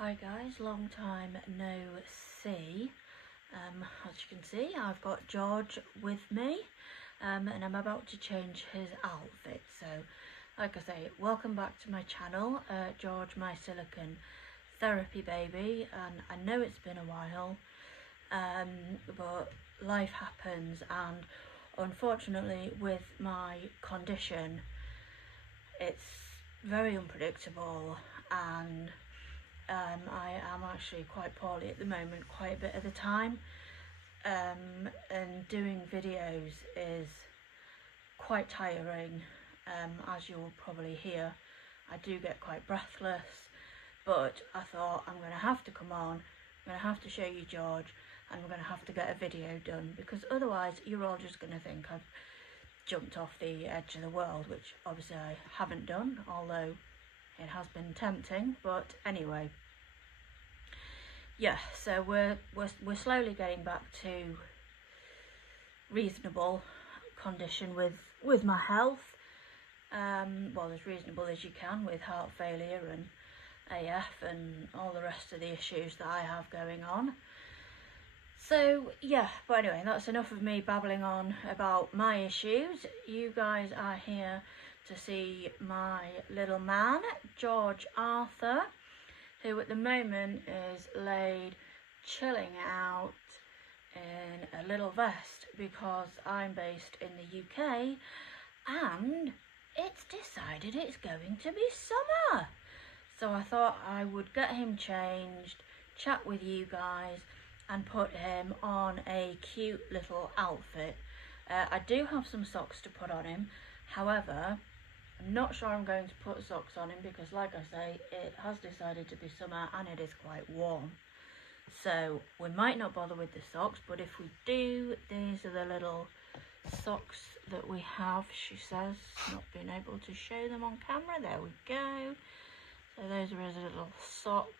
Hi guys, long time no see. As you can see, I've got George with me and I'm about to change his outfit. So like I say, welcome back to my channel, George, my silicone therapy baby. And I know it's been a while, but life happens, and unfortunately with my condition it's very unpredictable, and I am actually quite poorly at the moment, quite a bit of the time, and doing videos is quite tiring. As you'll probably hear, I do get quite breathless, but I thought I'm going to have to come on, I'm going to have to show you George, and we're going to have to get a video done, because otherwise you're all just going to think I've jumped off the edge of the world, which obviously I haven't done, although it has been tempting. But anyway, yeah, so we're slowly getting back to reasonable condition with my health. Well, as reasonable as you can with heart failure and AF and all the rest of the issues that I have going on. So yeah, but anyway, that's enough of me babbling on about my issues. You guys are here to see my little man, George Arthur, who at the moment is laid chilling out in a little vest because I'm based in the UK and it's decided it's going to be summer. So I thought I would get him changed, chat with you guys, and put him on a cute little outfit. I do have some socks to put on him, however I'm not sure I'm going to put socks on him because, like I say, it has decided to be summer and it is quite warm. So we might not bother with the socks, but if we do, these are the little socks that we have. She says, not being able to show them on camera. There we go. So those are his little socks.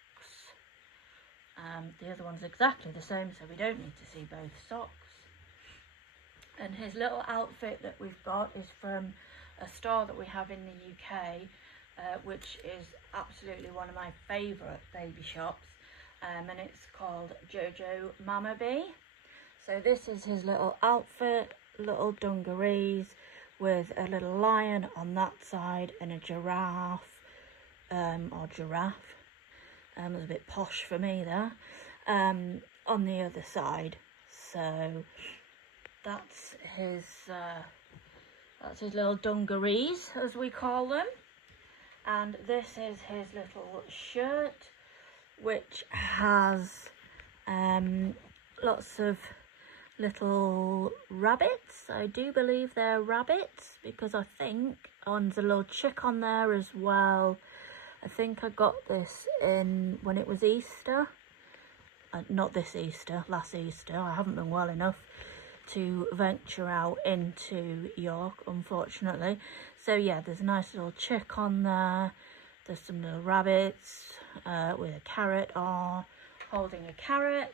The other one's exactly the same, so we don't need to see both socks. And his little outfit that we've got is from a store that we have in the UK, which is absolutely one of my favourite baby shops, and it's called Jojo Mama Bee. So this is his little outfit, little dungarees with a little lion on that side and a giraffe, or giraffe, it was a bit posh for me there, on the other side. So that's his little dungarees, as we call them. And this is his little shirt, which has lots of little rabbits. I do believe they're rabbits, because I think there's a little chick on there as well. I think I got this in when it was Easter. Not this Easter, last Easter. I haven't been well enough to venture out into York, unfortunately. So yeah, there's a nice little chick on there. There's some little rabbits with a carrot on, holding a carrot.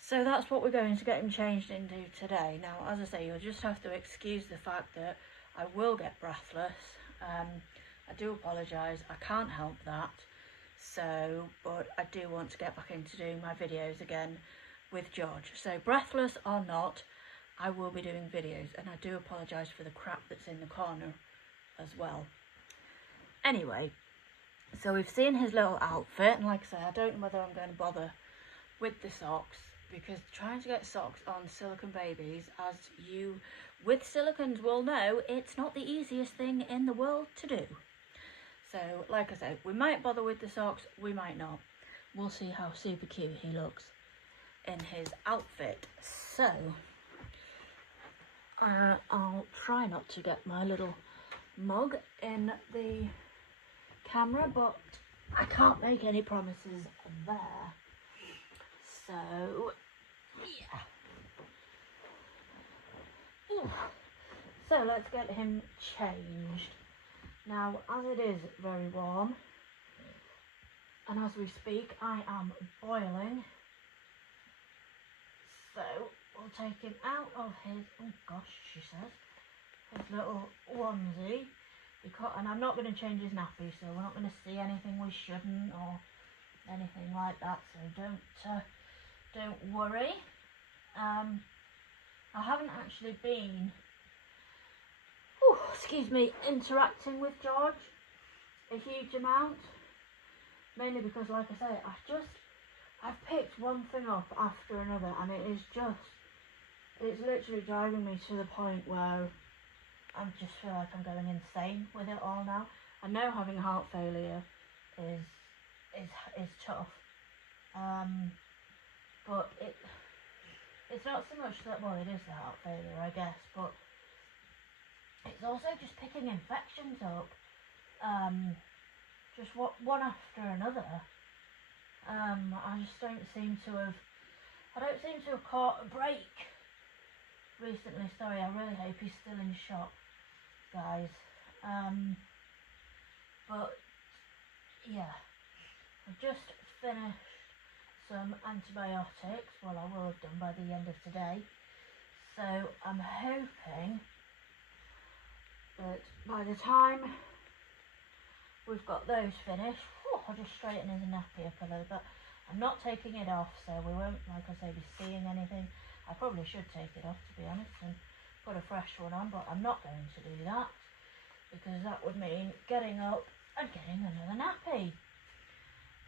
So that's what we're going to get him changed into today. Now, as I say, you'll just have to excuse the fact that I will get breathless. I do apologise, I can't help that. So, but I do want to get back into doing my videos again with George. So breathless or not, I will be doing videos, and I do apologise for the crap that's in the corner as well. Anyway, so we've seen his little outfit, and like I say, I don't know whether I'm going to bother with the socks, because trying to get socks on silicone babies, as you with silicones will know, it's not the easiest thing in the world to do. So like I say, we might bother with the socks, we might not. We'll see how super cute he looks in his outfit. So I'll try not to get my little mug in the camera, but I can't make any promises there. So yeah. Ooh. So let's get him changed. Now, as it is very warm, and as we speak, I am boiling. So we'll take him out of his, oh gosh, she says, his little onesie, because, and I'm not going to change his nappy, so we're not going to see anything we shouldn't or anything like that. So don't worry. I haven't actually been, excuse me, interacting with George a huge amount, mainly because, like I say, I've picked one thing up after another, and it's literally driving me to the point where I just feel like I'm going insane with it all now. I know having heart failure is tough, but it's not so much that, well, it is the heart failure, I guess, but it's also just picking infections up, just one after another. I just don't seem to have caught a break recently. Sorry, I really hope he's still in shock, guys. But yeah, I've just finished some antibiotics. Well, I will have done by the end of today. So I'm hoping that by the time we've got those finished, I'll just straighten his nappy up a little bit. I'm not taking it off, so we won't, like I say, be seeing anything. I probably should take it off, to be honest, and put a fresh one on, but I'm not going to do that, because that would mean getting up and getting another nappy.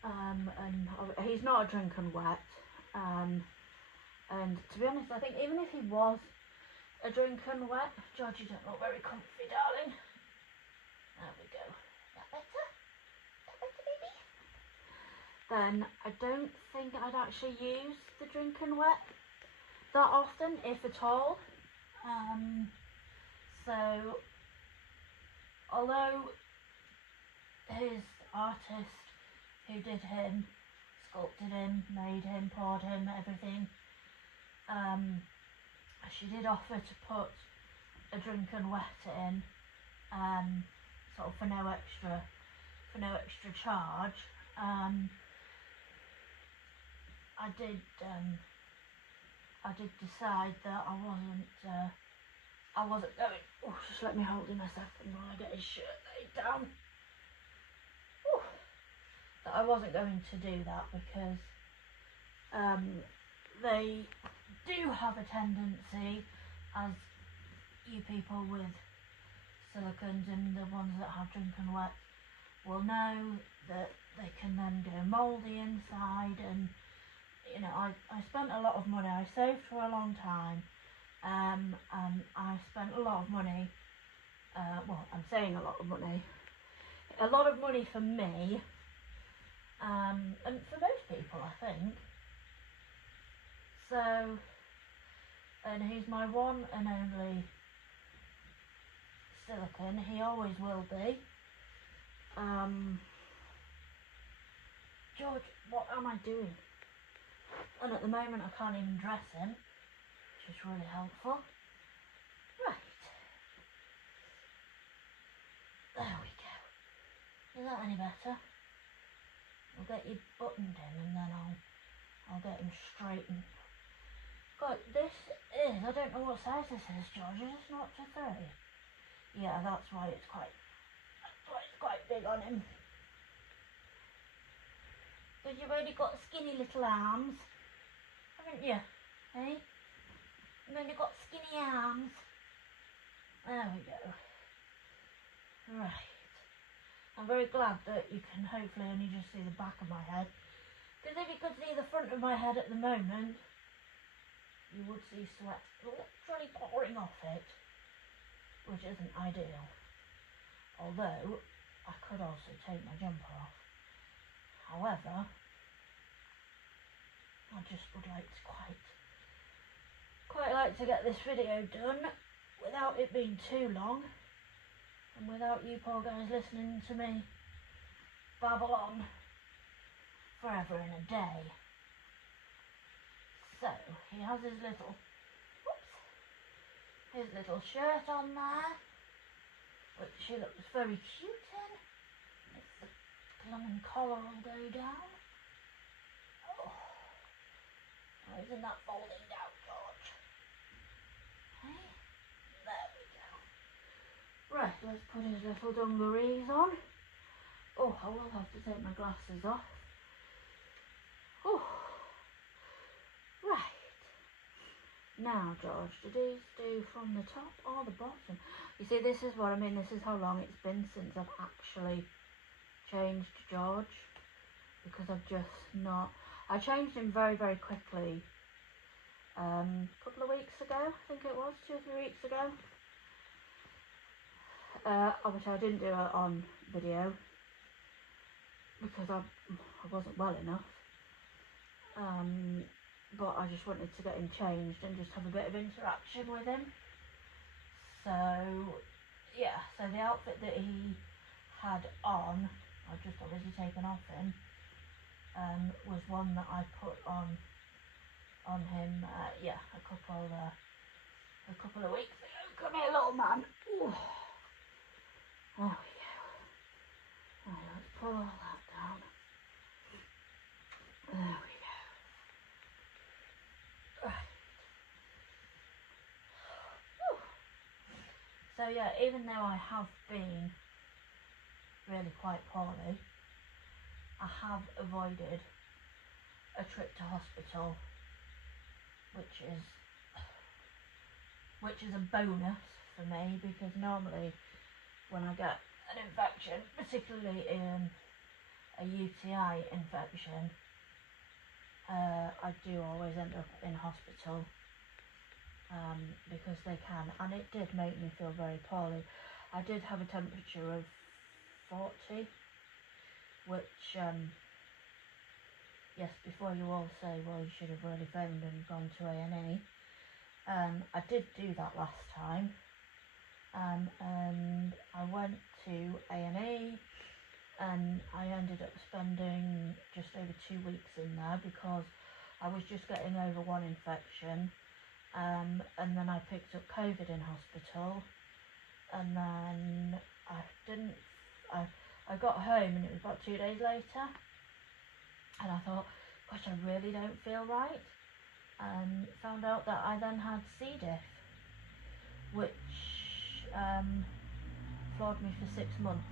And he's not a drunken wet, and to be honest, I think even if he was a drunken wet, George, you don't look very comfy, darling. There we go. Is that better? Baby? Then I don't think I'd actually use the drinking wet that often, if at all. So although his artist who did him, sculpted him, made him, poured him, everything, she did offer to put a drinking wet in, sort of for no extra charge. I did decide that I wasn't going. Oh, just let me hold him a second while I get his shirt laid down. That I wasn't going to do that because they do have a tendency, as you people with silicons and the ones that have drinking wet will know, that they can then go mouldy inside. And you know, I spent a lot of money. I saved for a long time, and I spent a lot of money. Well, I'm saying a lot of money for me, and for most people, I think. So, and he's my one and only silicone. He always will be. George, what am I doing? And at the moment I can't even dress him, which is really helpful. Right. There we go. Is that any better? We'll get you buttoned in and then I'll get him straightened. God, this is, I don't know what size this is, George. Is this not to 30? Yeah, that's why it's quite big on him. Because you've only got skinny little arms, haven't you? Hey? You've only got skinny arms. There we go. Right. I'm very glad that you can hopefully only just see the back of my head. Because if you could see the front of my head at the moment, you would see sweat literally pouring off it, which isn't ideal. Although, I could also take my jumper off. However, I just would like to quite like to get this video done without it being too long, and without you poor guys listening to me babble on forever and a day. So, he has his little shirt on there, which she looks very cute in. It's the lemon collar will go down. Oh, isn't that folding down, George? Hey, there we go. Right, let's put his little dungarees on. Oh, I will have to take my glasses off. Oh, right. Now, George, do these do from the top or the bottom? You see, this is what I mean. This is how long it's been since I've actually changed George, because I've just not... I changed him very, very quickly. A couple of weeks ago, I think it was, 2 or 3 weeks ago. Obviously, I didn't do it on video because I wasn't well enough. But I just wanted to get him changed and just have a bit of interaction with him. So, yeah, so the outfit that he had on, I've just obviously taken off him, was one that I put on him, yeah, a couple of weeks ago. Come here, little man. Ooh. There we go. Right, let's pull all that down. There we go. Right. So yeah, even though I have been really quite poorly, I have avoided a trip to hospital, which is a bonus for me, because normally when I get an infection, particularly a UTI infection, I do always end up in hospital, because they can, and it did make me feel very poorly. I did have a temperature of 40, which, yes, before you all say, well, you should have really phoned and gone to A&E, I did do that last time, and I went to A&E, and I ended up spending just over 2 weeks in there, because I was just getting over one infection, and then I picked up COVID in hospital, and then I got home, and it was about 2 days later, and I thought, gosh, I really don't feel right, and found out that I then had C. diff, which floored me for 6 months.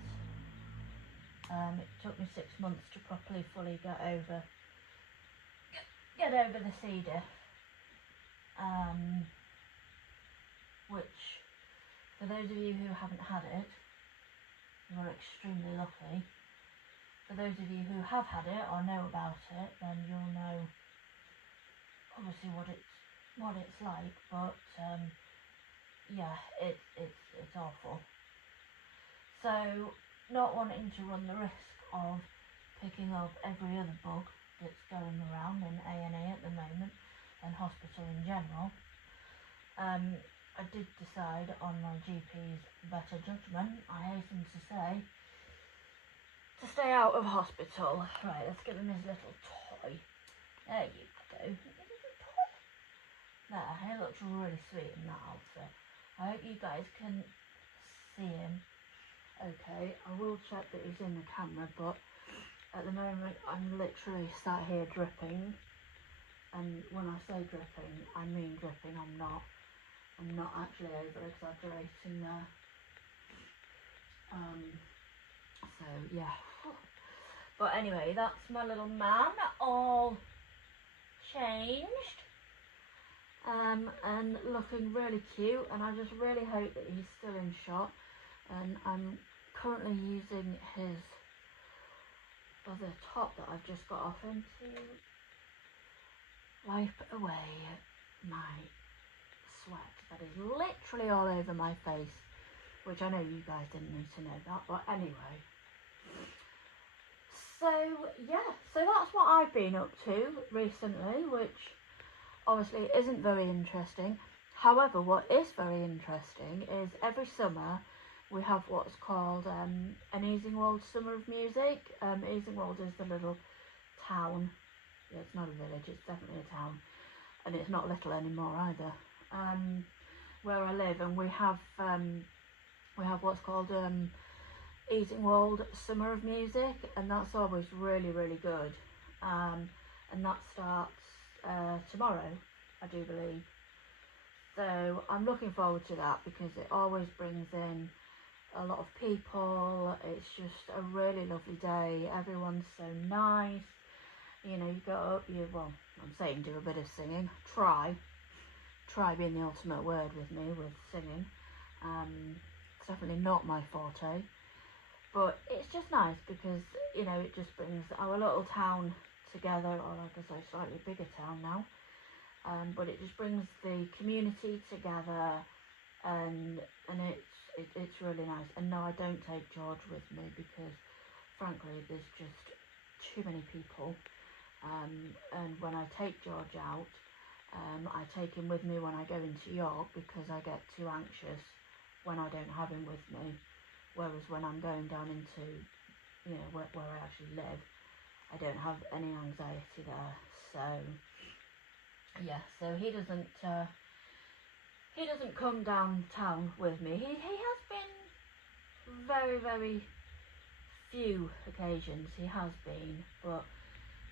It took me 6 months to properly, fully get over the C. diff, which, for those of you who haven't had it, you are extremely lucky. For those of you who have had it or know about it, then you'll know obviously what it's like. But yeah, it's awful. So, not wanting to run the risk of picking up every other bug that's going around in A&E at the moment, and hospital in general, I did decide, on my GP's better judgment, I hasten to say, to stay out of hospital. Right, let's give him his little toy. There you go. There, he looks really sweet in that outfit. I hope you guys can see him. Okay, I will check that he's in the camera, but at the moment I'm literally sat here dripping, and when I say dripping, I mean dripping. I'm not actually over exaggerating there. So yeah, but anyway, that's my little man all changed, and looking really cute, and I just really hope that he's still in shot. And I'm currently using his other top that I've just got off him to wipe away my sweat that is literally all over my face, which I know you guys didn't need to know that, but anyway. So yeah, so that's what I've been up to recently, which obviously isn't very interesting. However, what is very interesting is every summer we have what's called an Easingwold Summer of Music. Easingwold is the little town. Yeah, it's not a village, it's definitely a town, and it's not little anymore either. Where I live, and we have what's called Easingwold Summer of Music, and that's always really, really good. And that starts tomorrow, I do believe. So I'm looking forward to that, because it always brings in a lot of people. It's just a really lovely day. Everyone's so nice. You know, you go up, well, I'm saying do a bit of singing. Try being the ultimate word with me with singing. It's definitely not my forte. But it's just nice because, you know, it just brings our little town together, or like I say, slightly bigger town now. But it just brings the community together, and it's really nice. And no, I don't take George with me because, frankly, there's just too many people. And when I take George out, I take him with me when I go into York because I get too anxious when I don't have him with me. Whereas when I'm going down into, you know, where I actually live, I don't have any anxiety there. So yeah, so he doesn't come downtown with me. He has been very, very few occasions. He has been, but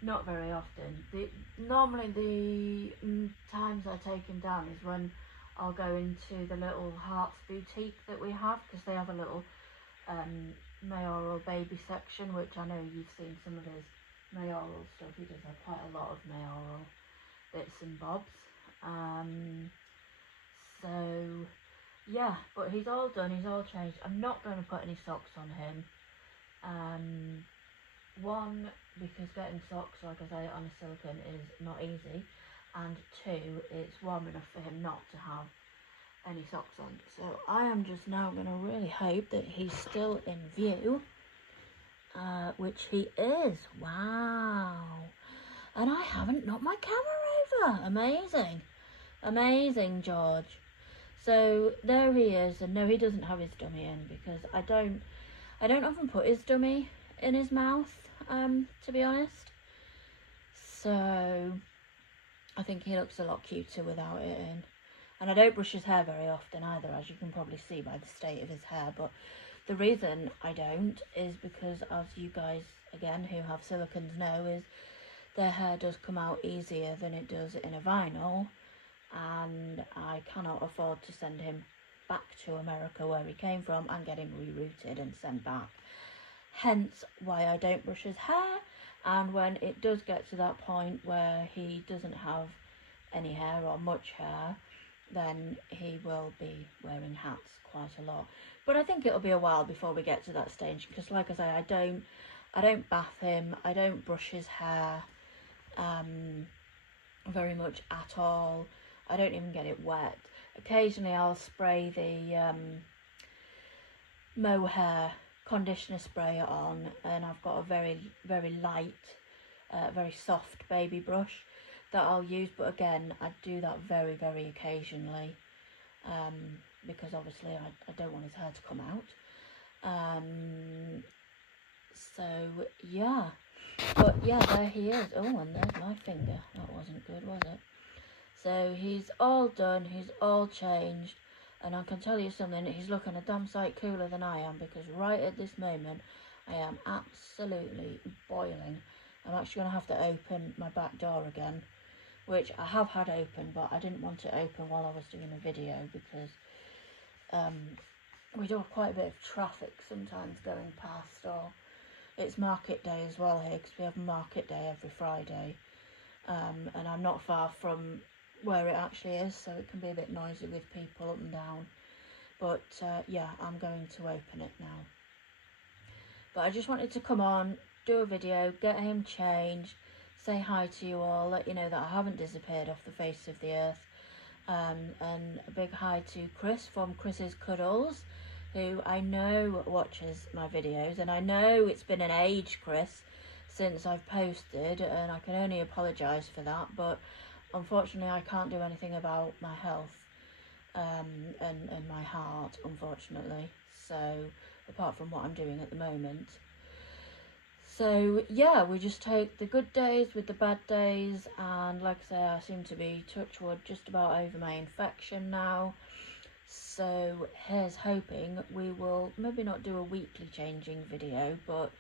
not very often. Normally the times I take him down is when I'll go into the little Hearts boutique that we have, because they have a little mayoral baby section, which I know you've seen some of his mayoral stuff. He does have quite a lot of mayoral bits and bobs. So yeah, but he's all done, he's all changed. I'm not going to put any socks on him. One, because getting socks, like I say, on a silicone is not easy, and two, it's warm enough for him not to have any socks on. So I am just now going to really hope that he's still in view, which he is. Wow. And I haven't knocked my camera over. Amazing. Amazing, George. So there he is. And no, he doesn't have his dummy in, because I don't often put his dummy in his mouth, to be honest. So I think he looks a lot cuter without it in. And I don't brush his hair very often either, as you can probably see by the state of his hair. But the reason I don't is because, as you guys, again, who have silicones know, is their hair does come out easier than it does in a vinyl. And I cannot afford to send him back to America where he came from and get him rerouted and sent back. Hence why I don't brush his hair. And when it does get to that point where he doesn't have any hair or much hair, then he will be wearing hats quite a lot. But I think it'll be a while before we get to that stage, because like I say, I don't bath him, I don't brush his hair very much at all. I don't even get it wet. Occasionally I'll spray the mohair conditioner sprayer on, and I've got a very, very light, very soft baby brush that I'll use, but again, I do that very, very occasionally, because obviously I don't want his hair to come out. So yeah, but yeah, there he is. Oh, and there's my finger. That wasn't good, was it? So he's all done, he's all changed, and I can tell you something, he's looking a damn sight cooler than I am, because right at this moment I am absolutely boiling. I'm actually going to have to open my back door again, which I have had open, but I didn't want it open while I was doing a video, because we do have quite a bit of traffic sometimes going past, or it's market day as well here, because we have market day every Friday, and I'm not far from where it actually is, so it can be a bit noisy with people up and down. But yeah, I'm going to open it now. But I just wanted to come on, do a video, get him changed, say hi to you all, let you know that I haven't disappeared off the face of the earth. And a big hi to Chris from Chris's Cuddles, who I know watches my videos, and I know it's been an age, Chris, since I've posted, and I can only apologise for that, but unfortunately I can't do anything about my health and my heart, unfortunately, so apart from what I'm doing at the moment. So yeah, we just take the good days with the bad days, and like I say, I seem to be, touch wood, just about over my infection now. So here's hoping we will maybe not do a weekly changing video, but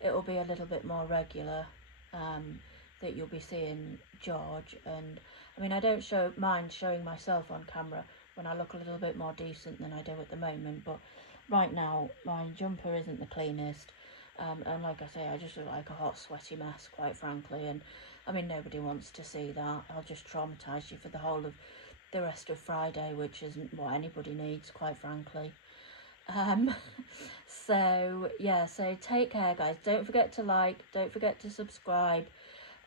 it will be a little bit more regular, that you'll be seeing George. And I mean, I don't mind showing myself on camera when I look a little bit more decent than I do at the moment, but right now my jumper isn't the cleanest, and like I say, I just look like a hot sweaty mess, quite frankly, and I mean nobody wants to see that. I'll just traumatise you for the whole of the rest of Friday, which isn't what anybody needs, quite frankly. So yeah, so take care guys, don't forget to like, don't forget to subscribe,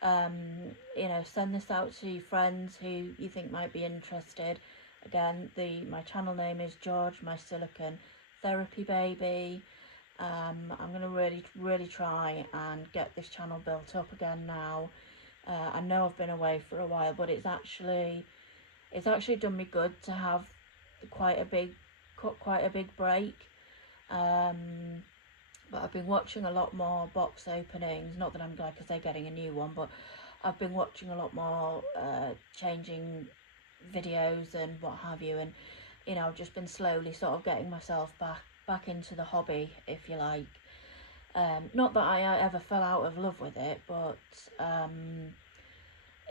you know, send this out to your friends who you think might be interested. Again, my channel name is George, my silicone therapy baby. I'm gonna really try and get this channel built up again now. I know I've been away for a while, but it's actually done me good to have quite a big break. But I've been watching a lot more box openings, not that I'm, like I say, getting a new one, but I've been watching a lot more changing videos and what have you, and you know, I've just been slowly sort of getting myself back into the hobby, if you like. Not that I ever fell out of love with it, but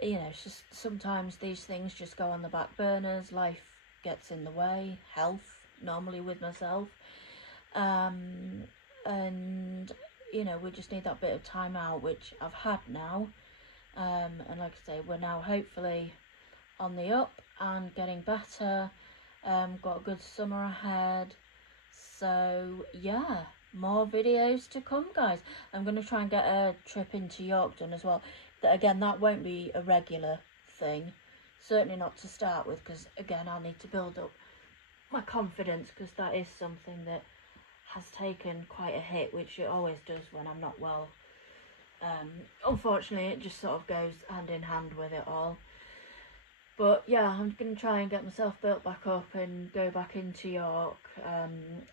you know, it's just sometimes these things just go on the back burners, life gets in the way, health normally with myself, and you know, we just need that bit of time out, which I've had now, and like I say, we're now hopefully on the up and getting better. Got a good summer ahead, so yeah, more videos to come guys. I'm going to try and get a trip into York done as well. Again, that won't be a regular thing, certainly not to start with, because again, I'll need to build up my confidence, because that is something that has taken quite a hit, which it always does when I'm not well. Unfortunately, it just sort of goes hand in hand with it all. But yeah, I'm going to try and get myself built back up and go back into York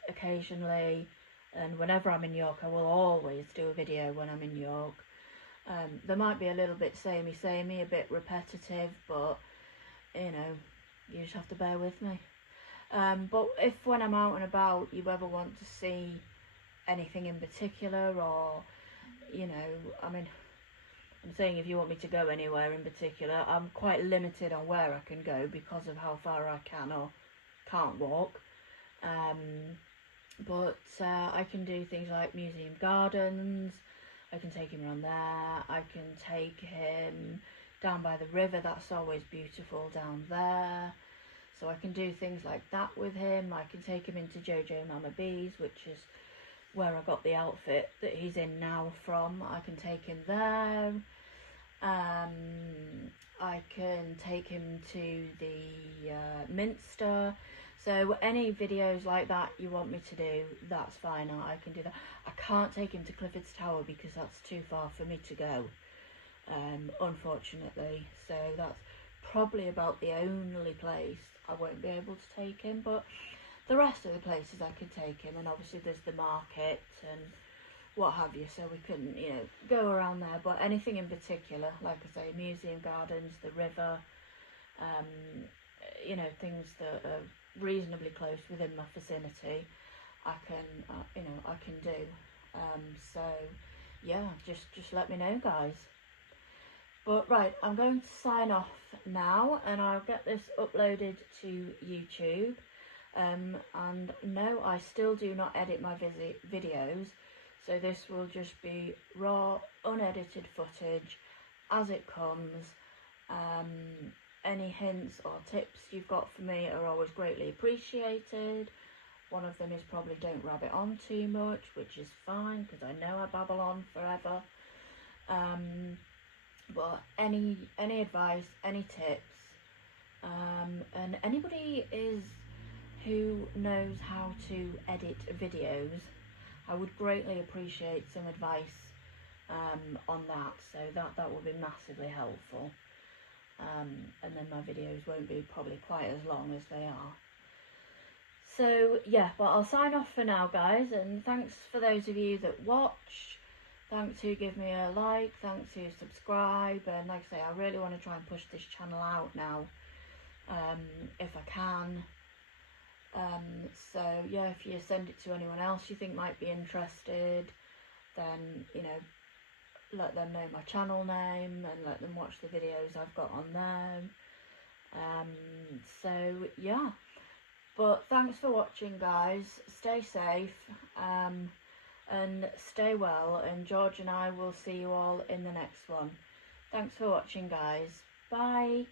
occasionally. And whenever I'm in York, I will always do a video when I'm in York. There might be a little bit samey, a bit repetitive, but you know, you just have to bear with me. But if when I'm out and about you ever want to see anything in particular, or you know, I mean, I'm saying if you want me to go anywhere in particular, I'm quite limited on where I can go because of how far I can or can't walk. But I can do things like museum gardens. I can take him around there. I can take him down by the river. That's always beautiful down there. So I can do things like that with him. I can take him into Jojo Mama Bees, which is where I got the outfit that he's in now from. I can take him there. I can take him to the Minster. So any videos like that you want me to do, that's fine, I can do that. I can't take him to Clifford's Tower because that's too far for me to go, unfortunately. So that's probably about the only place I won't be able to take him, but the rest of the places I can take him, and obviously there's the market and what have you, so we can, you know, go around there. But anything in particular, like I say, museum gardens, the river, you know, things that are reasonably close within my vicinity, I can, you know, I can do. So yeah, just let me know guys. But right, I'm going to sign off now, and I'll get this uploaded to YouTube. And no, I still do not edit my videos, so this will just be raw, unedited footage as it comes. Any hints or tips you've got for me are always greatly appreciated. One of them is probably don't rabbit on too much, which is fine because I know I babble on forever. But any advice, any tips, and anybody who knows how to edit videos, I would greatly appreciate some advice on that. So that would be massively helpful. And then my videos won't be probably quite as long as they are. So yeah, but I'll sign off for now guys, and thanks for those of you that watch. Thanks who give me a like, thanks who subscribe, and like I say, I really want to try and push this channel out now, if I can. So yeah, if you send it to anyone else you think might be interested, then, you know, let them know my channel name and let them watch the videos I've got on there. So yeah, But thanks for watching, guys. Stay safe and stay well, and George and I will see you all in the next one. Thanks for watching, guys. Bye.